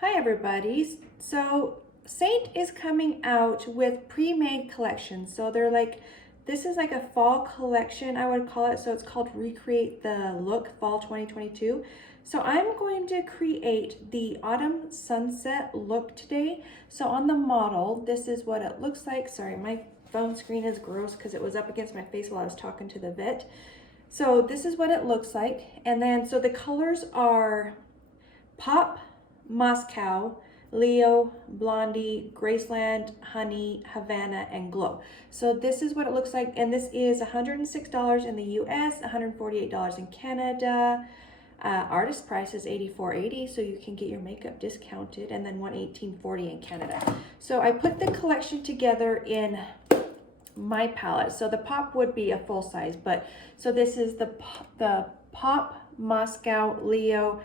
Hi everybody. So Seint is coming out with pre-made collections. So they're like, this is like a fall collection, I would call it. So it's called Recreate the Look Fall 2022. So I'm going to create the autumn sunset look today. So on the model, this is what it looks like. Sorry, my phone screen is gross because it was up against my face while I was talking to the vet. So this is what it looks like. And then, so the colors are Pop, Moscow, Leo, Blondie, Graceland, Honey, Havana, and Glow. So this is what it looks like, and this is $106 in the US, $148 in Canada. Artist price is $84.80, so you can get your makeup discounted, and then $118.40 in Canada. So I put the collection together in my palette. So the Pop would be a full size, but so this is the Pop, Moscow, Leo,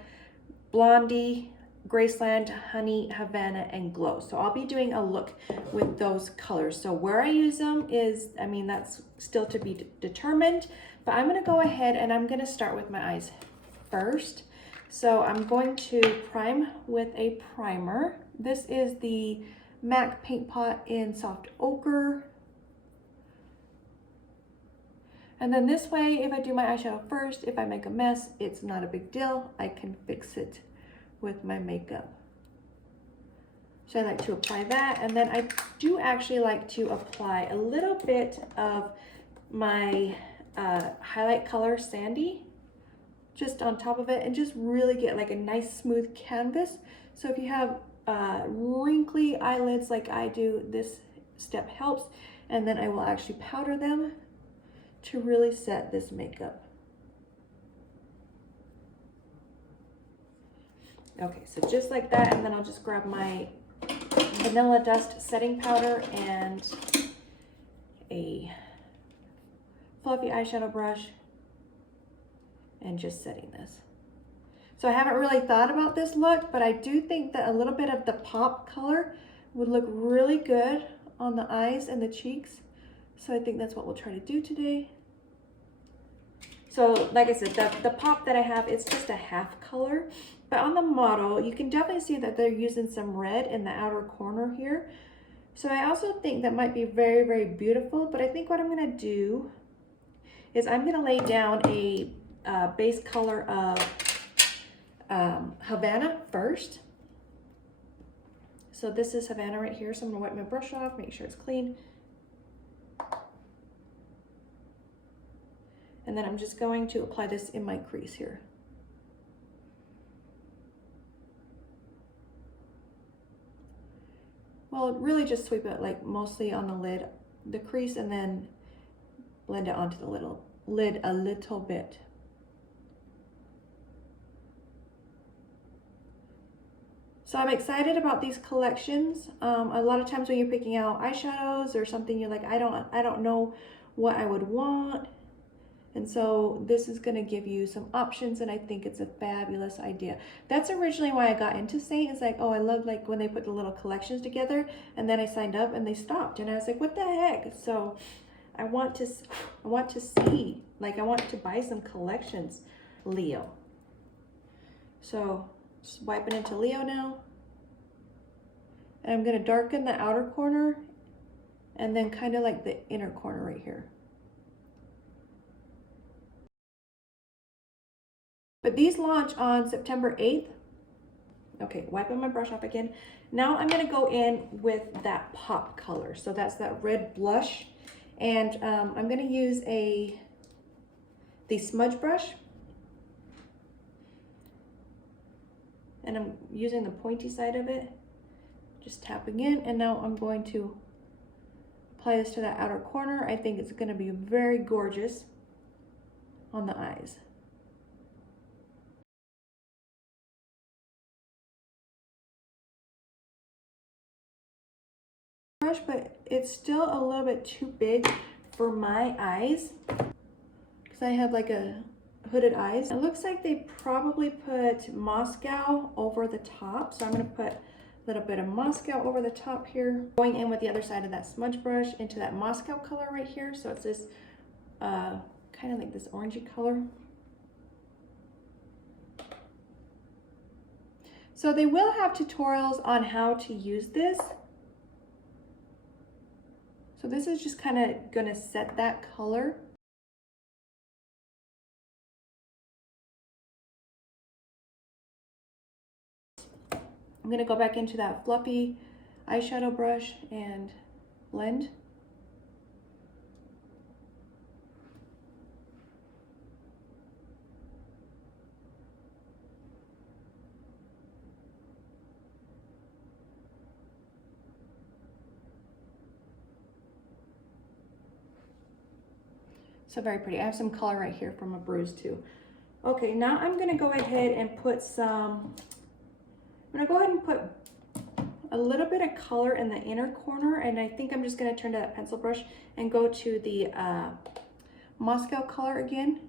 Blondie, Graceland, Honey, Havana, and Glow. So I'll be doing a look with those colors. So where I use them is, I mean, that's still to be determined, but I'm gonna go ahead and I'm gonna start with my eyes first. So I'm going to prime with a primer. This is the MAC Paint Pot in Soft Ochre. And then this way, if I do my eyeshadow first, if I make a mess, it's not a big deal. I can fix it with my makeup. So I like to apply that. And then I do actually like to apply a little bit of my highlight color Sandy just on top of it and just really get like a nice smooth canvas. So if you have wrinkly eyelids like I do, this step helps. And then I will actually powder them to really set this makeup. Okay, so just like that, and then I'll just grab my Vanilla Dust setting powder and a fluffy eyeshadow brush and just setting this. So I haven't really thought about this look, but I do think that a little bit of the pop color would look really good on the eyes and the cheeks. So I think that's what we'll try to do today. So like I said, the pop that I have, it's just a half color, but on the model, you can definitely see that they're using some red in the outer corner here. So I also think that might be very, very beautiful, but I think what I'm gonna do is I'm gonna lay down a base color of Havana first. So this is Havana right here. So I'm gonna wipe my brush off, make sure it's clean. And then I'm just going to apply this in my crease here. Well, really just sweep it like mostly on the lid, the crease, and then blend it onto the lid a little bit. So I'm excited about these collections. A lot of times when you're picking out eyeshadows or something, you're like, I don't know what I would want. And so this is gonna give you some options, and I think it's a fabulous idea. That's originally why I got into Seint. It's like, oh, I love like when they put the little collections together, and then I signed up and they stopped, and I was like, what the heck? So I want to see, like I want to buy some collections, Leo. So just wiping into Leo now. And I'm gonna darken the outer corner and then kind of like the inner corner right here. But these launch on September 8th. Okay, wiping my brush off again. Now I'm gonna go in with that pop color. So that's that red blush. And I'm gonna use the smudge brush. And I'm using the pointy side of it, just tapping in. And now I'm going to apply this to that outer corner. I think it's gonna be very gorgeous on the eyes. Brush, but it's still a little bit too big for my eyes because I have like a hooded eyes. It looks like they probably put Moscow over the top, so I'm going to put a little bit of Moscow over the top here, going in with the other side of that smudge brush into that Moscow color right here. So it's this kind of like this orangey color. So they will have tutorials on how to use this. So this is just kind of gonna set that color. I'm gonna go back into that fluffy eyeshadow brush and blend. So very pretty. I have some color right here from a bruise too. Okay, now I'm gonna go ahead and put some, I'm gonna go ahead and put a little bit of color in the inner corner, and I think I'm just gonna turn to that pencil brush and go to the Moscow color again.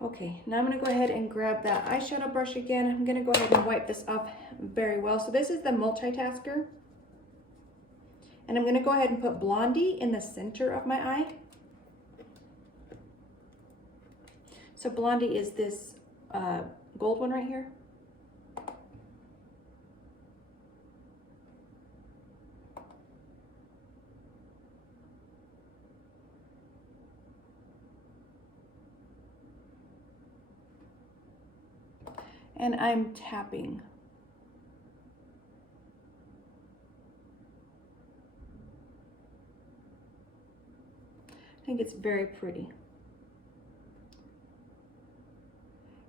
Okay, now I'm gonna go ahead and grab that eyeshadow brush again. I'm gonna go ahead and wipe this off very well. So this is the multitasker. And I'm gonna go ahead and put Blondie in the center of my eye. So Blondie is this gold one right here. And I'm tapping. I think it's very pretty.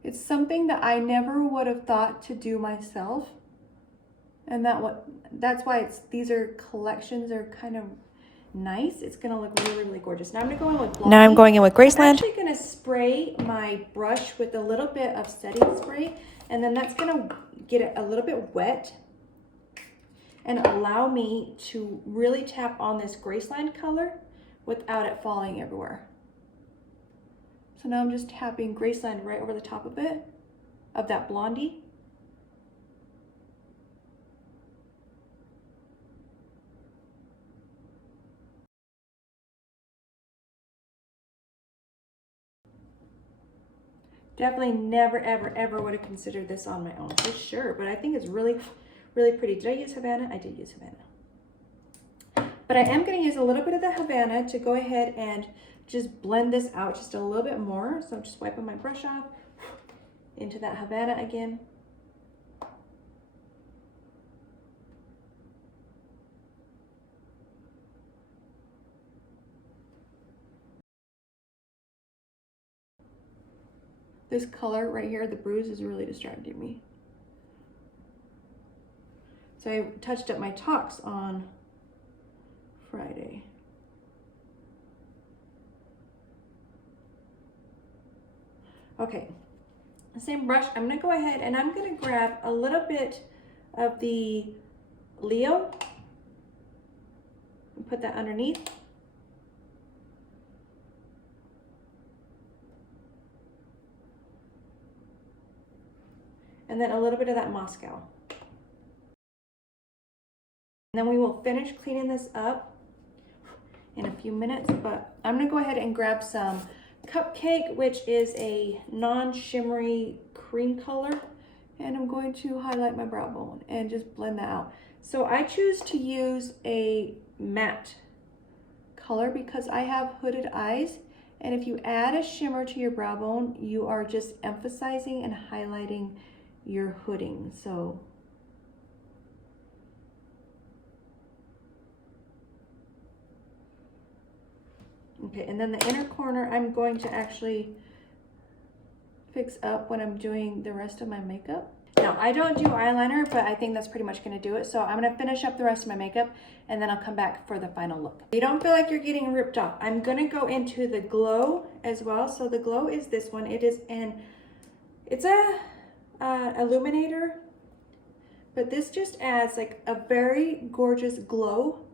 It's something that I never would have thought to do myself. And that's why these are collections are kind of nice. It's gonna look really, really gorgeous. Now I'm gonna go in with Blondie. Now I'm going in with Graceland. I'm actually gonna spray my brush with a little bit of setting spray, and then that's gonna get it a little bit wet and allow me to really tap on this Graceland color without it falling everywhere. So now I'm just tapping Graceland right over the top of it, of that Blondie. Definitely never, ever, ever would have considered this on my own, for sure. But I think it's really, really pretty. Did I use Havana? I did use Havana. But I am going to use a little bit of the Havana to go ahead and just blend this out just a little bit more. So I'm just wiping my brush off into that Havana again. This color right here, the bruise, is really distracting me. So I touched up my talks on Friday. Okay, same brush. I'm gonna go ahead and I'm gonna grab a little bit of the Leo and put that underneath. And then a little bit of that Moscow. And then we will finish cleaning this up in a few minutes, but I'm gonna go ahead and grab some Cupcake, which is a non-shimmery cream color, and I'm going to highlight my brow bone and just blend that out. So I choose to use a matte color because I have hooded eyes, and if you add a shimmer to your brow bone, you are just emphasizing and highlighting your hooding. So okay, and then the inner corner I'm going to actually fix up when I'm doing the rest of my makeup. Now I don't do eyeliner, but I think that's pretty much gonna do it. So I'm gonna finish up the rest of my makeup and then I'll come back for the final look. You don't feel like you're getting ripped off. I'm gonna go into the glow as well. So the glow is this one. It's a illuminator, but this just adds like a very gorgeous glow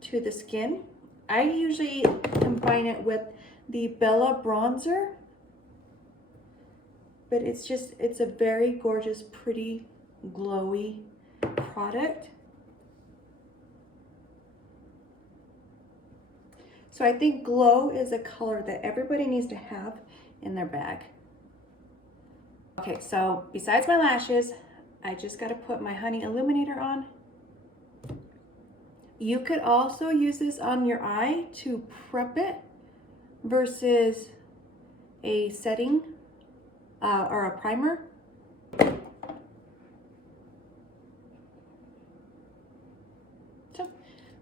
to the skin. I usually combine it with the Bella bronzer, but it's a very gorgeous, pretty, glowy product. So I think glow is a color that everybody needs to have in their bag. Okay, so besides my lashes, I just got to put my honey illuminator on. You could also use this on your eye to prep it versus a setting or a primer. So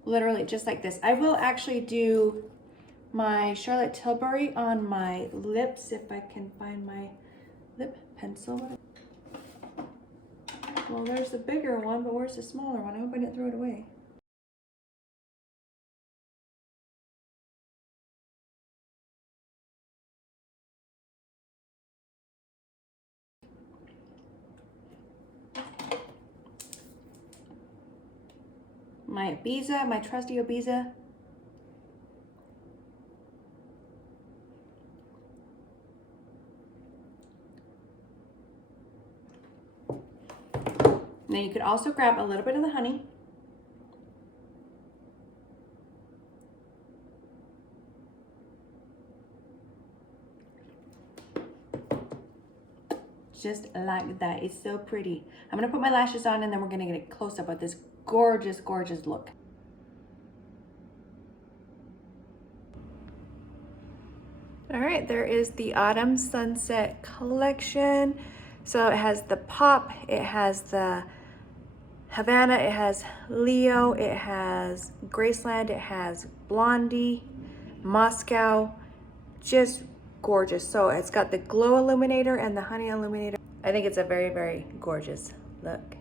literally just like this. I will actually do my Charlotte Tilbury on my lips if I can find my lip pencil. Well, there's the bigger one, but where's the smaller one? I hope I didn't throw it away. My Ibiza, my trusty Ibiza. And then you could also grab a little bit of the honey. Just like that. It's so pretty. I'm gonna put my lashes on and then we're gonna get a close up of this gorgeous, gorgeous look. All right, there is the Autumn Sunset collection. So it has the Pop, it has the Havana, it has Leo, it has Graceland, it has Blondie, Moscow, just gorgeous. So it's got the glow illuminator and the honey illuminator. I think it's a very, very gorgeous look.